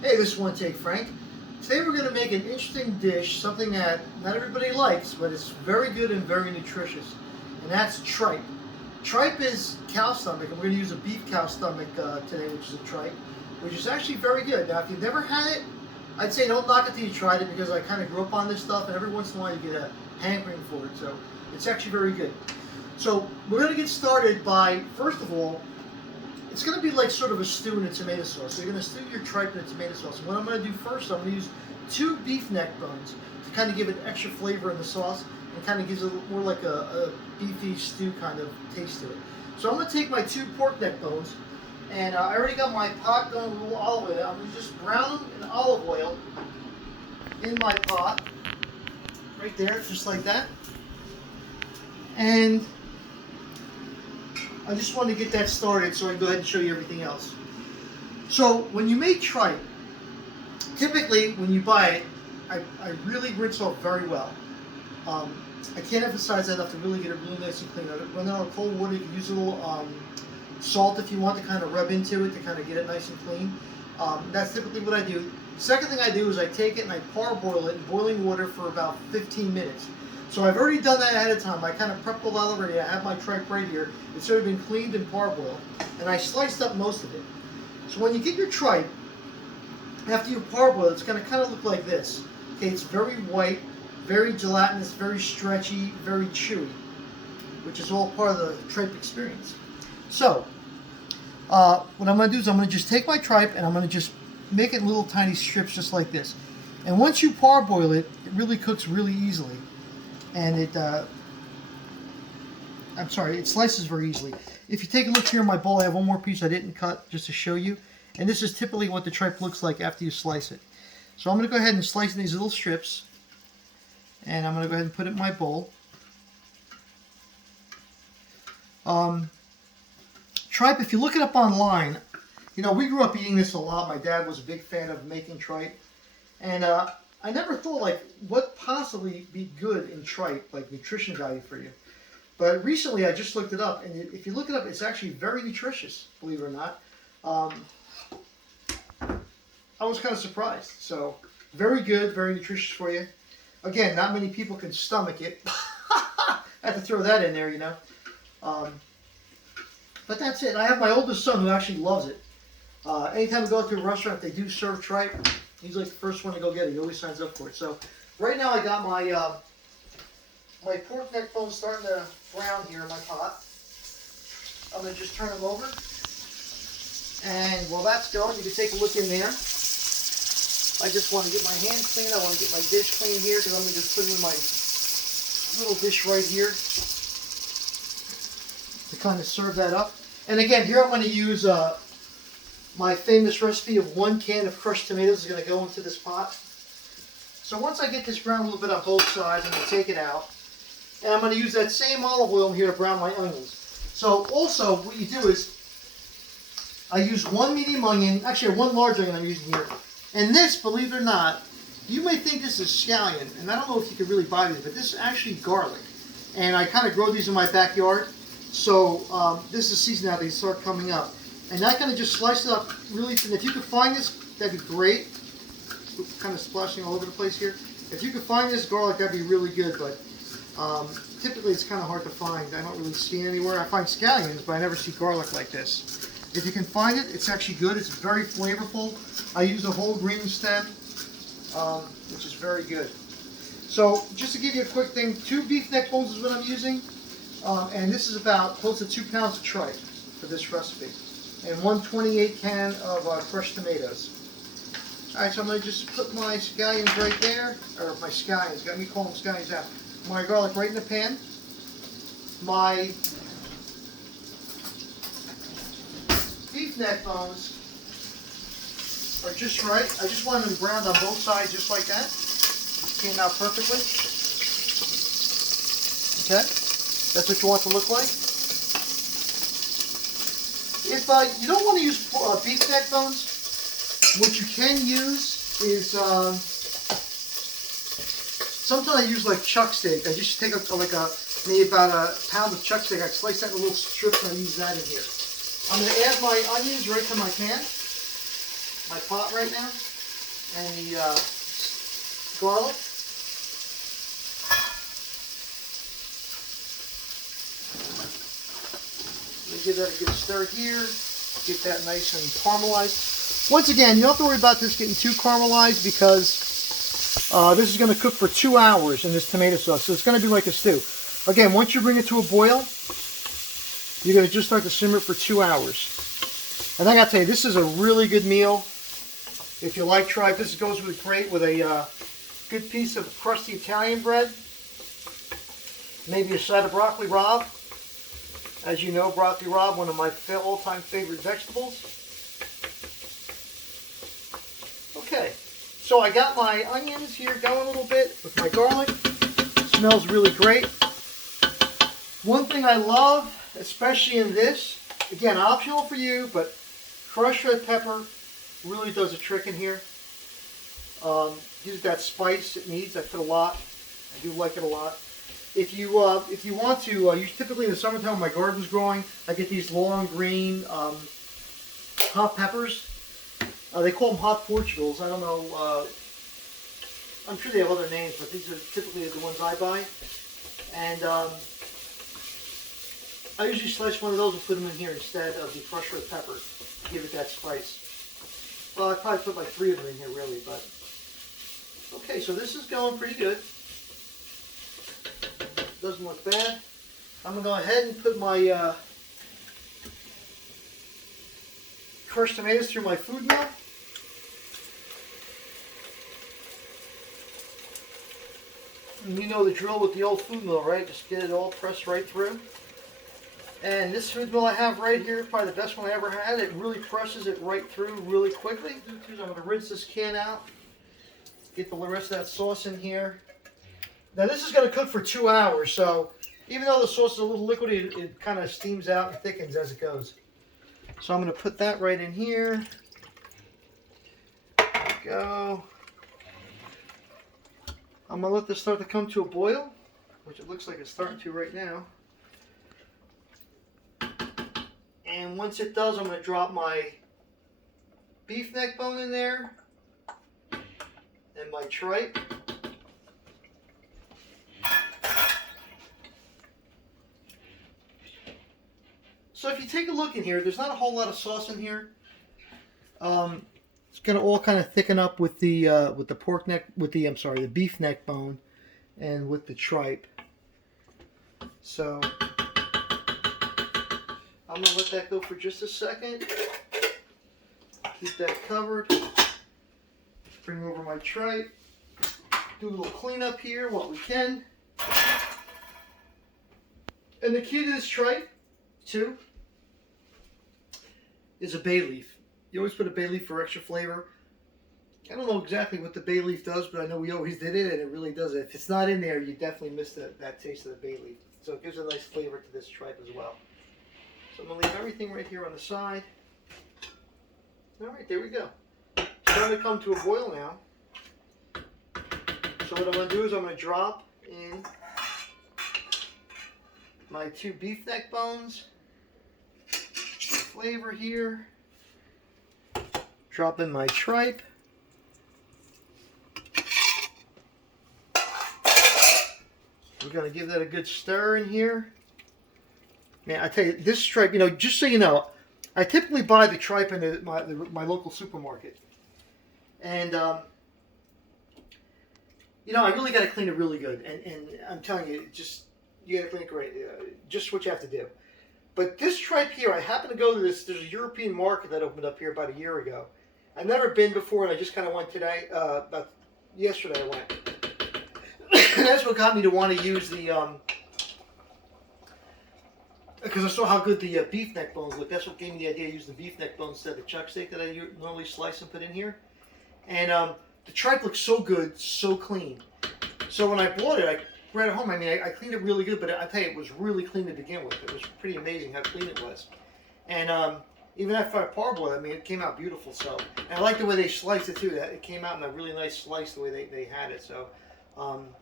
Hey, this is One Take Frank. Today we're going to make an interesting dish, something that not everybody likes, but it's very good and very nutritious, and that's tripe. Tripe is cow stomach, and we're going to use a beef cow stomach today, which is a tripe, which is actually very good. Now, if you've never had it, I'd say don't knock it till you tried it, because I kind of grew up on this stuff, and every once in a while you get a hankering for it, so it's actually very good. So we're going to get started by, first of all, it's going to be like sort of a stew in a tomato sauce. So you're going to stew your tripe in a tomato sauce. And what I'm going to do first, I'm going to use 2 beef neck bones to kind of give it extra flavor in the sauce and kind of gives it more like a beefy stew kind of taste to it. So I'm going to take my 2 pork neck bones, and I already got my pot going with a little olive oil. I'm going to just brown them in olive oil in my pot, right there, just like that. And I just wanted to get that started so I can go ahead and show you everything else. So when you make tripe, typically when you buy it, I really rinse off very well. I can't emphasize that enough to really get it really nice and clean. I run it on cold water. You can use a little salt if you want to kind of rub into it to kind of get it nice and clean. That's typically what I do. The second thing I do is I take it and I parboil it in boiling water for about 15 minutes. So I've already done that ahead of time. I kind of prepped all that already. I have my tripe right here. It's already been cleaned and parboiled, and I sliced up most of it. So when you get your tripe, after you parboil, it's going to kind of look like this. Okay, it's very white, very gelatinous, very stretchy, very chewy, which is all part of the tripe experience. So what I'm going to do is I'm going to just take my tripe and I'm going to just make it in little tiny strips just like this. And once you parboil it, it really cooks really easily. And it slices very easily. If you take a look here in my bowl, I have one more piece I didn't cut just to show you. And this is typically what the tripe looks like after you slice it. So I'm going to go ahead and slice in these little strips. And I'm going to go ahead and put it in my bowl. Tripe, if you look it up online, you know, we grew up eating this a lot. My dad was a big fan of making tripe. And I never thought, like, what possibly be good in tripe, like nutrition value for you. But recently I just looked it up, and if you look it up, it's actually very nutritious, believe it or not. I was kind of surprised. So, very good, very nutritious for you. Again, not many people can stomach it. I have to throw that in there, you know. But that's it. I have my oldest son who actually loves it. Anytime we go to a restaurant, they do serve tripe. He's like the first one to go get it. He always signs up for it. So right now I got my my pork neck bones starting to brown here in my pot. I'm going to just turn them over. And while that's going, you can take a look in there. I just want to get my hands clean. I want to get my dish clean here because I'm going to just put it in my little dish right here to kind of serve that up. And again, here I'm going to use my famous recipe of 1 can of crushed tomatoes is going to go into this pot. So once I get this brown a little bit on both sides, I'm going to take it out. And I'm going to use that same olive oil here to brown my onions. So also, what you do is, I use 1 medium onion, actually 1 large onion I'm using here. And this, believe it or not, you may think this is scallion, and I don't know if you could really buy these, but this is actually garlic. And I kind of grow these in my backyard. So this is season now, they start coming up. And I kind of just slice it up really thin. If you could find this, that'd be great. Oops, kind of splashing all over the place here. If you could find this garlic, that'd be really good, but typically it's kind of hard to find. I don't really see it anywhere. I find scallions, but I never see garlic like this. If you can find it, it's actually good. It's very flavorful. I use a whole green stem, which is very good. So just to give you a quick thing, 2 beef neck bones is what I'm using. And this is about close to 2 pounds of tripe for this recipe. And 128 can of crushed tomatoes. Alright, so I'm going to just put my scallions right there, or my scallions, got me calling them scallions out. My garlic right in the pan. My beef neck bones are just right. I just want them browned on both sides just like that. Came out perfectly. Okay, that's what you want it to look like. If you don't want to use beef neck bones, what you can use is, sometimes I use like chuck steak. I just take maybe about a pound of chuck steak. I slice that in little strips and I use that in here. I'm going to add my onions right to my pan. my pot right now, and the garlic. Let me give that a good stir here. Get that nice and caramelized. Once again, you don't have to worry about this getting too caramelized because this is going to cook for 2 hours in this tomato sauce. So it's going to be like a stew. Again, once you bring it to a boil, you're going to just start to simmer it for 2 hours. And I got to tell you, this is a really good meal. If you like tripe, this goes with great with a good piece of crusty Italian bread. Maybe a side of broccoli rabe. As you know, broccoli rabe, one of my all-time favorite vegetables. Okay, so I got my onions here going a little bit with my garlic. Smells really great. One thing I love, especially in this, again, optional for you, but crushed red pepper really does a trick in here. Gives that spice it needs. I put a lot. I do like it a lot. If you want to, typically in the summertime when my garden's growing, I get these long green hot peppers. They call them hot Portugals. I don't know. I'm sure they have other names, but these are typically the ones I buy. And I usually slice one of those and put them in here instead of the crushed red pepper to give it that spice. Well, I probably put like 3 of them in here really, but okay. So this is going pretty good. Doesn't look bad. I'm gonna go ahead and put my crushed tomatoes through my food mill. And you know the drill with the old food mill, right? Just get it all pressed right through. And this food mill I have right here is probably the best one I ever had. It really presses it right through really quickly. I'm going to rinse this can out. Get the rest of that sauce in here. Now this is going to cook for 2 hours, so even though the sauce is a little liquidy, it kind of steams out and thickens as it goes. So I'm going to put that right in here. There we go. I'm going to let this start to come to a boil, which it looks like it's starting to right now. And once it does, I'm going to drop my beef neck bone in there and my tripe. So if you take a look in here, there's not a whole lot of sauce in here. It's going to all kind of thicken up with the pork neck, the beef neck bone, and with the tripe. So I'm going to let that go for just a second. Keep that covered. Bring over my tripe. Do a little cleanup here while we can. And the key to this tripe, too, is a bay leaf. You always put a bay leaf for extra flavor. I don't know exactly what the bay leaf does, but I know we always did it, and it really does it. If it's not in there, you definitely miss that taste of the bay leaf. So it gives a nice flavor to this tripe as well. So I'm going to leave everything right here on the side. All right, there we go. It's starting to come to a boil now. So what I'm going to do is I'm going to drop in my 2 beef neck bones. Flavor here. Drop in my tripe. We're going to give that a good stir in here. Man, I tell you, this tripe, just so you know, I typically buy the tripe in my local supermarket. And, I really got to clean it really good. And I'm telling you, you got to clean it great. Just what you have to do. But this tripe here, I happen to go to there's a European market that opened up here about a year ago. I've never been before, and I just kind of went today, about yesterday I went. And that's what got me to want to use the, because I saw how good the beef neck bones look. That's what gave me the idea to use the beef neck bones instead of the chuck steak that I normally slice and put in here. And the tripe looks so good, so clean. So when I bought it, I brought it home. I cleaned it really good, but I tell you, it was really clean to begin with. It was pretty amazing how clean it was. And even after I parboiled it, it came out beautiful. So, and I like the way they sliced it too. That it came out in a really nice slice the way they had it. So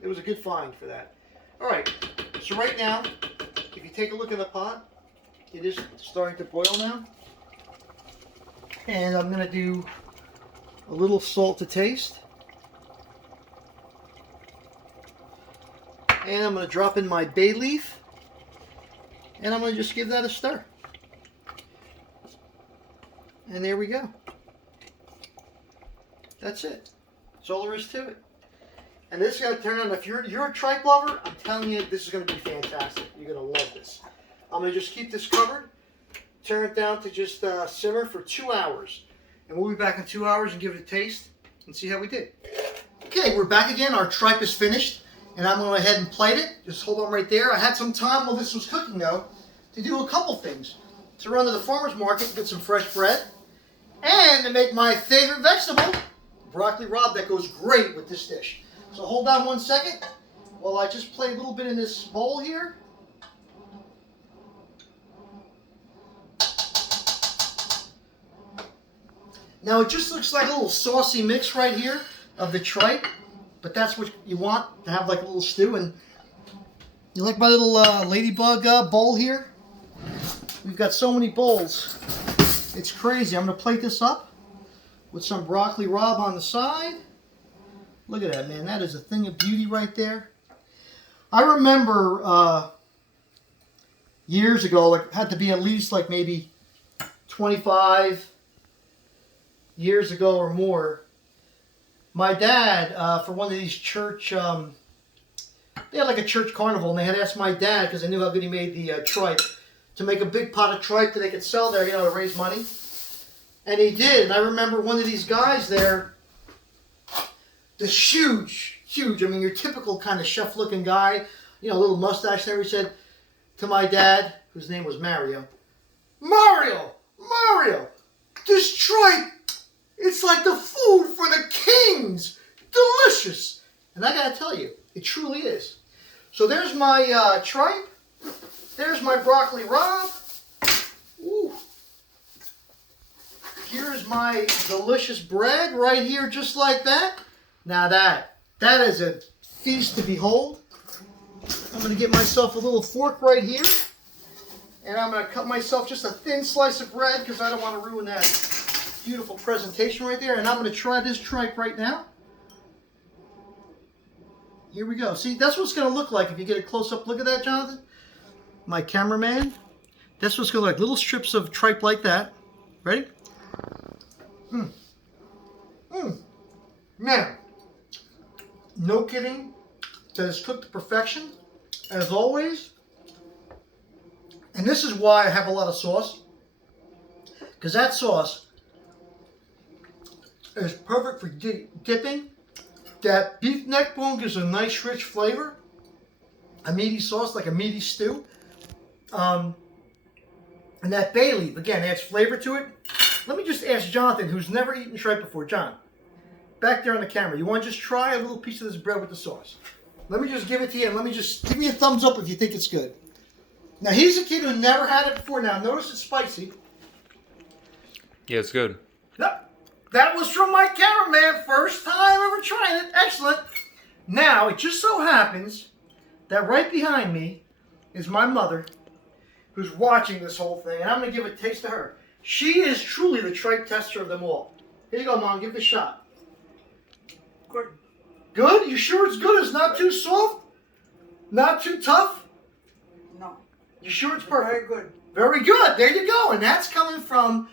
it was a good find for that. All right. So right now, if you take a look at the pot, it is starting to boil now. And I'm going to do A little salt to taste. And I'm going to drop in my bay leaf. And I'm going to just give that a stir. And there we go. That's it. That's all there is to it. And this is going to turn out, if you're a tripe lover, I'm telling you, this is going to be fantastic. You're going to love this. I'm going to just keep this covered, turn it down to just simmer for 2 hours. And we'll be back in 2 hours and give it a taste and see how we did. Okay, we're back again. Our tripe is finished. And I'm going to go ahead and plate it. Just hold on right there. I had some time while this was cooking, though, to do a couple things. To run to the farmer's market and get some fresh bread. And to make my favorite vegetable, broccoli rabe, that goes great with this dish. So hold on 1 second while I just play a little bit in this bowl here. Now it just looks like a little saucy mix right here of the tripe, but that's what you want, to have like a little stew. And you like my little ladybug bowl here? We've got so many bowls. It's crazy. I'm going to plate this up with some broccoli rabe on the side. Look at that, man. That is a thing of beauty right there. I remember years ago, like, it had to be at least like maybe 25 years ago or more. My dad, for one of these church, they had like a church carnival, and they had asked my dad, because they knew how good he made the tripe, to make a big pot of tripe that they could sell there, you know, to raise money. And he did. And I remember one of these guys there, this huge, I mean, your typical kind of chef-looking guy, you know, a little mustache there. He said to my dad, whose name was Mario, Mario, this tripe, it's like the food for the kings. Delicious. And I got to tell you, it truly is. So there's my tripe. There's my broccoli rabe. Ooh. Here's my delicious bread right here, just like that. Now that is a feast to behold. I'm going to get myself a little fork right here. And I'm going to cut myself just a thin slice of bread because I don't want to ruin that beautiful presentation right there. And I'm going to try this tripe right now. Here we go. See, that's what it's going to look like if you get a close-up look at that, Jonathan. My cameraman. That's what it's going to look like. Little strips of tripe like that. Ready? Man, no kidding. That is cooked to perfection, as always. And this is why I have a lot of sauce. Because that sauce is perfect for dipping. That beef neck bone gives a nice rich flavor. A meaty sauce, like a meaty stew. And that bay leaf, again, adds flavor to it. Let me just ask Jonathan, who's never eaten tripe before. John, back there on the camera, you want to just try a little piece of this bread with the sauce? Let me just give it to you, and let me just give me a thumbs up if you think it's good. Now, he's a kid who never had it before. Now, notice it's spicy. Yeah, it's good. Yep. That was from my cameraman. First time ever trying it. Excellent. Now, it just so happens that right behind me is my mother, who's watching this whole thing, and I'm going to give a taste to her. She is truly the tripe tester of them all. Here you go, Mom. Give it a shot. Good. Good? You sure it's good? It's not too soft? Not too tough? No. You sure it's perfect? Very good. Very good. There you go. And that's coming from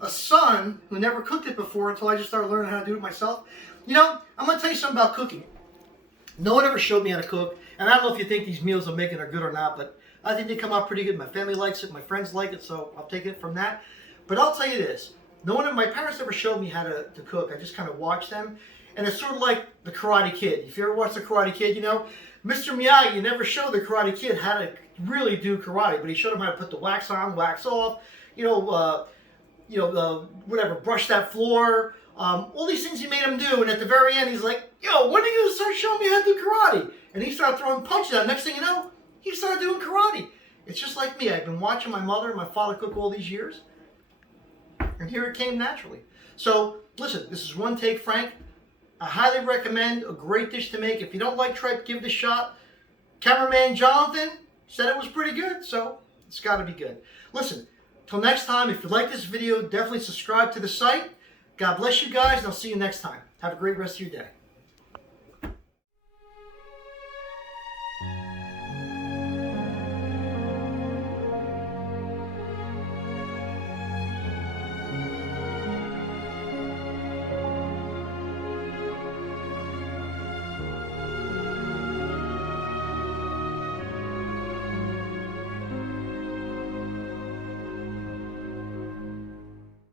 a son who never cooked it before until I just started learning how to do it myself. You know, I'm going to tell you something about cooking. No one ever showed me how to cook. And I don't know if you think these meals I'm making are good or not, but I think they come out pretty good. My family likes it. My friends like it, so I'll take it from that. But I'll tell you this. My parents never showed me how to cook. I just kind of watched them. And it's sort of like the Karate Kid. If you ever watched the Karate Kid, you know, Mr. Miyagi never showed the Karate Kid how to really do karate, but he showed him how to put the wax on, wax off, whatever, brush that floor, all these things he made him do. And at the very end, he's like, yo, when are you going to start showing me how to do karate? And he started throwing punches out. Next thing you know, he started doing karate. It's just like me. I've been watching my mother and my father cook all these years. And here it came naturally. So, listen, this is One Take Frank. I highly recommend, a great dish to make. If you don't like tripe, give it a shot. Cameraman Jonathan said it was pretty good, so it's got to be good. Listen, till next time, if you like this video, definitely subscribe to the site. God bless you guys, and I'll see you next time. Have a great rest of your day.